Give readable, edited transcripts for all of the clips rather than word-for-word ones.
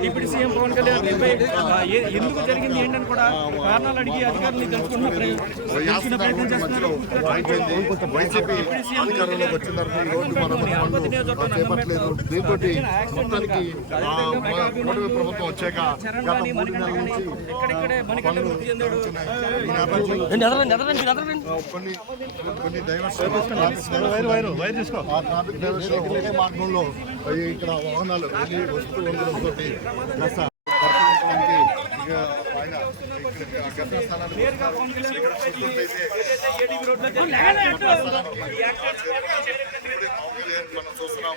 Deputy CM Pawan Kalyan ఎందుకు జరిగింది ఏంటని కూడా కారణాలు అడిగి అధికారులు తెలుసుకున్న ప్రయత్నం చేస్తున్నారు. ప్రభుత్వం వచ్చాక కొన్ని మార్గంలో ఇక్కడ వాహనాలు వస్తూ ఉండడంతో కాస్త ఆయన గత మనం చూస్తున్నాం.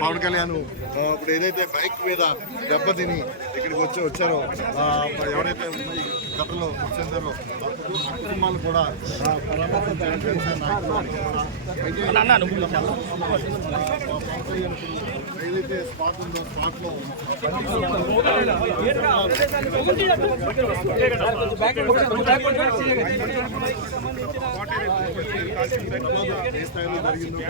పవన్ కళ్యాణ్ ఇప్పుడు ఏదైతే బైక్ మీద దెబ్బతిని ఇక్కడికి వచ్చారో ఎవరైతే గతంలో చెందారో కుటుంబాలు కూడా ఏదైతే స్పాట్ ఉందో స్పాట్లో ఏ స్థాయిలో జరిగిందో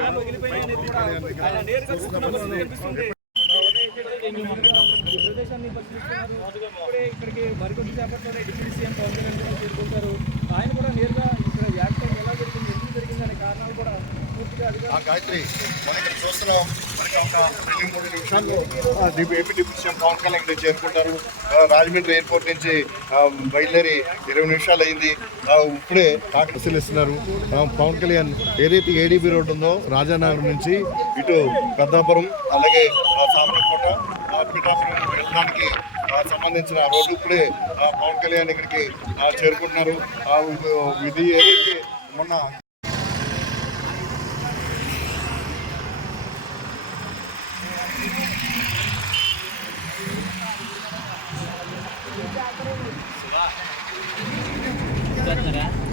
ఇక్కడికి మరికొద్ది సేపట్లోనే డిప్యూటీ సీఎం పవన్ కళ్యాణ్ కూడా చేరుకుంటారు. ఆయన కూడా నేరుగా ఇక్కడ యాక్సిడెంట్ ఎలా జరిగింది, ఎందుకు జరిగింది అనే కారణాలు కూడా పూర్తిగా గాయత్రి మనం ఇక్కడ చూస్తున్నాం. మనకి ఒక 2-3 నిమిషాల్లో డిప్యూటీ సీఎం పవన్ కళ్యాణ్ ఇక్కడ చేరుకుంటారు. రాజమండ్రి ఎయిర్పోర్ట్ నుంచి బయలుదేరి 20 నిమిషాలు అయింది. ఇప్పుడే పరిశీలిస్తున్నారు. పవన్ కళ్యాణ్ ఏదైతే ఏడీబీ రోడ్డు ఉందో రాజానగర్ నుంచి ఇటు పెద్దాపురం అలాగే సామర్లకోట పిఠాపురం వెళ్ళడానికి సంబంధించిన రోడ్డు ఇప్పుడే పవన్ కళ్యాణ్ ఇక్కడికి చేరుకుంటున్నారు. ఇది ఏదైతే మొన్న Betul ya?